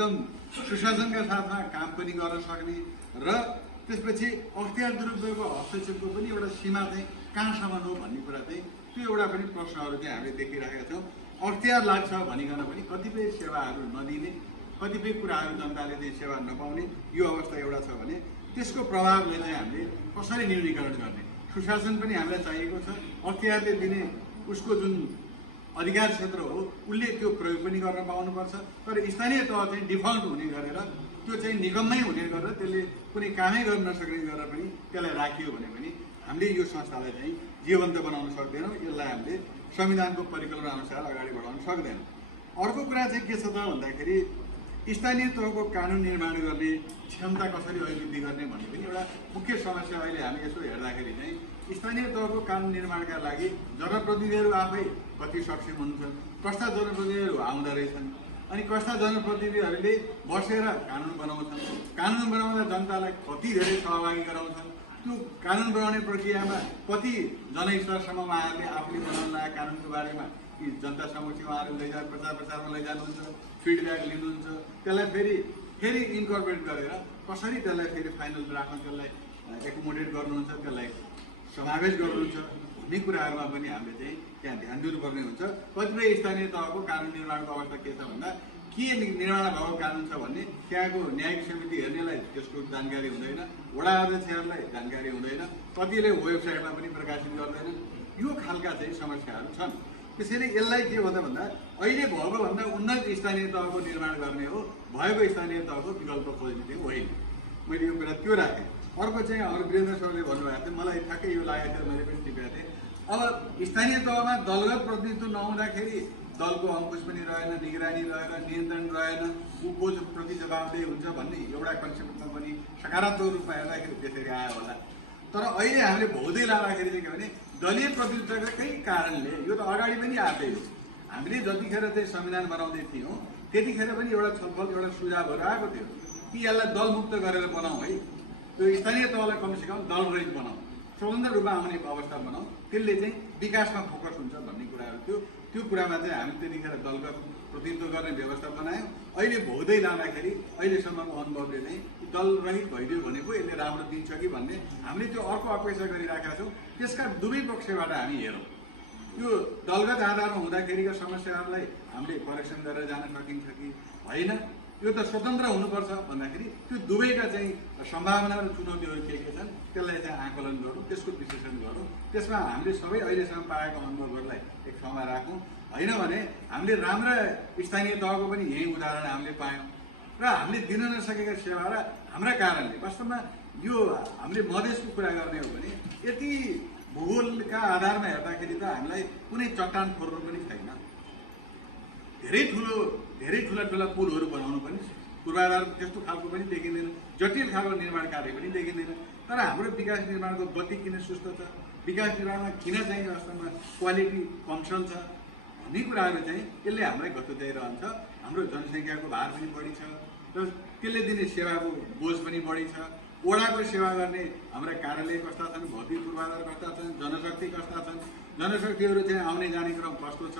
एकदम सुशासनका साथमा काम पनि गर्न सक्ने र त्यसपछि अख्तियार दुरुपयोगको हस्तक्षेपको पनि एउटा सीमा चाहिँ कहाँसम्म हो भन्ने कुरा चाहिँ त्यो एउटा पनि प्रश्नहरू चाहिँ हामीले देखिरहेका छौँ। अख्तियार लाग्छ भनिकन पनि कतिपय सेवाहरू नदिने, कतिपय कुराहरू जनताले चाहिँ सेवा नपाउने यो अवस्था एउटा छ भने त्यसको प्रभावले चाहिँ हामीले कसरी न्यूनीकरण गर्ने, सुशासन पनि हामीलाई चाहिएको छ। अख्तियारले दिने उसको जुन अधिकार क्षेत्र हो उसले त्यो प्रयोग पनि गर्न पाउनुपर्छ। तर स्थानीय तह चाहिँ डिफल्ट हुने गरेर त्यो चाहिँ निगममै हुने गरेर त्यसले कुनै कामै गर्न नसक्ने गरेर पनि त्यसलाई राखियो भने पनि हामीले यो संस्थालाई चाहिँ जीवन्त बनाउन सक्दैनौँ। यसलाई हामीले संविधानको परिकल्पना अनुसार अगाडि बढाउन सक्दैनौँ। अर्को कुरा चाहिँ के छ त भन्दाखेरि स्थानीय तहको कानुन निर्माण गर्ने क्षमता कसरी अभिवृद्धि गर्ने भन्ने पनि एउटा मुख्य समस्या। अहिले हामी यसो हेर्दाखेरि चाहिँ स्थानीय तहको कानुन निर्माणका लागि जनप्रतिनिधिहरू आफै कति सक्षम हुनुहुन्छ, कस्ता जनप्रतिनिधिहरू आउँदो रहेछन्, अनि कस्ता जनप्रतिनिधिहरूले बसेर कानुन बनाउँछन्, कानुन बनाउँदा जनतालाई कति धेरै सहभागी गराउँछन्, त्यो कानुन बनाउने प्रक्रियामा कति जनस्तरसम्म उहाँहरूले आफूले बनाउन लागेको कानुनको बारेमा जनता समक्ष उहाँहरू प्रचार प्रसारमा लैजानुहुन्छ, फिडब्याक लिनुहुन्छ, त्यसलाई फेरि इन्कर्पोरेट गरेर कसरी त्यसलाई फेरि फाइनल ड्राफ्टमा त्यसलाई एकोमोडेट गर्नुहुन्छ, त्यसलाई समावेश गर्नुहुन्छ भन्ने कुराहरूमा पनि हामीले चाहिँ त्यहाँ ध्यान दिनुपर्ने हुन्छ। कतिपय स्थानीय तहको कानुन निर्माणको अवस्था के छ भन्दा के निर्माण भएको कानुन छ भन्ने त्यहाँको न्यायिक समिति हेर्नेलाई त्यसको जानकारी हुँदैन, वडा अध्यक्षहरूलाई जानकारी हुँदैन, कतिले वेबसाइटमा पनि प्रकाशित गर्दैन। यो खालका चाहिँ समस्याहरू छन्। त्यसैले यसलाई के भन्छ भन्दा अहिले भएको भन्दा उन्नत स्थानीय तहको निर्माण गर्ने हो, भएको स्थानीय तहको विकल्प खोज्ने चाहिँ होइन। मैले यो कुरा त्यो राखेँ। अर्को चाहिँ हाम्रो वीरेन्द्र सरले भन्नुभएको थियो, मलाई ठ्याक्कै यो लागेको थियो, मैले पनि टिपेको थिएँ। अब स्थानीय तहमा दलगत प्रतिनिधित्व नहुँदाखेरि दलको अङ्कुश पनि रहेन, निगरानी रहेन, नियन्त्रण रहेन, को प्रति जवाबदेही हुन्छ भन्ने एउटा कन्सेप्टमा पनि सकारात्मक रूपमा हेर्दाखेरि त्यसरी आयो होला। तर अहिले हामीले भोग्दै लाँदाखेरि चाहिँ के भने दलीय प्रतिनिधित्वकै कारणले यो त अगाडि पनि आएकै हो। हामीले जतिखेर चाहिँ संविधान बनाउँदै थियौँ त्यतिखेर पनि एउटा छलफल, एउटा सुझावहरू आएको थियो कि यसलाई दलमुक्त गरेर बनाऊ है, त्यो स्थानीय तहलाई कमसेकम दल रहित बनाऊ, स्वतन्त्र रूपमा आउने अवस्था बनाऊ, त्यसले चाहिँ विकासमा फोकस हुन्छ भन्ने कुराहरू थियो। त्यो कुरामा चाहिँ हामी त्यतिखेर दलगत प्रतिनिधित्व गर्ने व्यवस्था बनायौँ। अहिले भोग्दै लाँदाखेरि अहिलेसम्मको अनुभवले नै दल रहित भइदियो भने पो यसले राम्रो दिन्छ कि भन्ने हामीले त्यो अर्को अपेक्षा गरिराखेका छौँ। त्यसका दुवै पक्षबाट हामी हेरौँ। यो दलगत आधारमा हुँदाखेरिका समस्याहरूलाई हामीले करेक्सन गरेर जान सकिन्छ कि होइन, यो त स्वतन्त्र हुनुपर्छ भन्दाखेरि त्यो दुवैका चाहिँ सम्भावना र चुनौतीहरू के छन् त्यसलाई चाहिँ आकलन गरौँ, त्यसको विश्लेषण गरौँ। त्यसमा हामीले सबै अहिलेसम्म पाएको अनुभवहरूलाई एक ठाउँमा राखौँ। होइन भने हामीले राम्रा स्थानीय तहको पनि यही उदाहरण हामीले पायौँ र हामीले दिन नसकेका सेवा र हाम्रा कारणले वास्तवमा यो हामीले मधेसको कुरा गर्ने हो भने यति भूगोलका आधारमा हेर्दाखेरि त हामीलाई कुनै चट्टान फोर्नु पनि छैन। धेरै ठुला पुलहरू बनाउनु पनि पूर्वाधार त्यस्तो खालको पनि देखिँदैन, जटिल खालको निर्माण कार्य पनि देखिँदैन। तर हाम्रो विकास निर्माणको गति किन सुस्त छ, विकास निर्माणमा किन चाहिँ वास्तवमा क्वालिटी कमसल छ भन्ने कुराहरू चाहिँ यसले हामीलाई घटाइरहन्छ। हाम्रो जनसङ्ख्याको भार पनि बढी छ र त्यसले दिने सेवाको बोझ पनि बढी छ। वडाको सेवा गर्ने हाम्रा कार्यालय कस्ता छन्, भौतिक पूर्वाधार कस्ता छन्, जनशक्ति कस्ता छन्, जनशक्तिहरू चाहिँ आउने जाने क्रम कस्तो छ,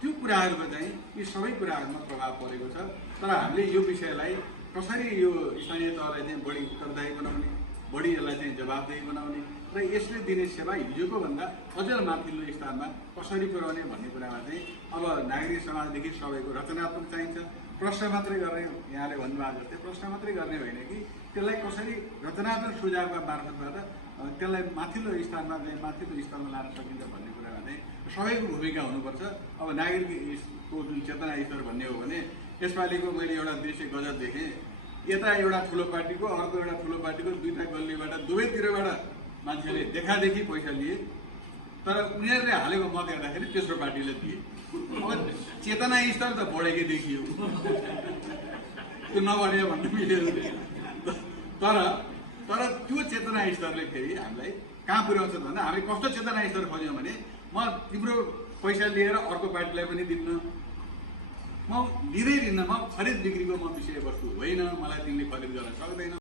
त्यो कुराहरूको चाहिँ यी सबै कुराहरूमा प्रभाव परेको छ। तर हामीले यो विषयलाई कसरी यो स्थानीय तहलाई चाहिँ बढी उत्तरदायी बनाउने, बढी यसलाई चाहिँ जवाबदेही बनाउने र यसले दिने सेवा हिजोको भन्दा अझ माथिल्लो स्तरमा कसरी पुर्याउने भन्ने कुरामा चाहिँ अब नागरिक समाजदेखि सबैको रचनात्मक चाहिन्छ। प्रश्न मात्रै गर्ने, यहाँले भन्नुभएको जस्तै प्रश्न मात्रै गर्ने होइन कि त्यसलाई कसरी रचनात्मक सुझावका मार्फतबाट त्यसलाई माथिल्लो स्तरमा चाहिँ माथिल्लो स्तरमा लान सकिन्छ भन्ने कुरामा चाहिँ सबैको भूमिका हुनुपर्छ। अब नागरिकको जुन चेतना स्तर भन्ने हो भने यसपालिको मैले एउटा दृश्य गजब देखेँ। यता एउटा ठुलो पार्टीको, अर्को एउटा ठुलो पार्टीको, दुईवटा गल्लीबाट दुवैतिरबाट मान्छेले देखादेखि पैसा लिए, तर उनीहरूले हालेको मत हेर्दाखेरि तेस्रो पार्टीले दिए। अब चेतना स्तर त बढेकै देखियो, त्यो नबढ्यो भन्नु मिल्यो। तर त्यो चेतना स्तरले फेरि हामीलाई कहाँ पुर्याउँछ भन्दा हामी कस्तो चेतना स्तर खोज्यौँ भने म तिम्रो पैसा लिएर अर्को पार्टीलाई पनि दिन्न, म लिँदै दिन्न, म खरिद बिक्रीको म विषयवस्तु होइन, मलाई तिमीले खरिद गर्न सक्दैन।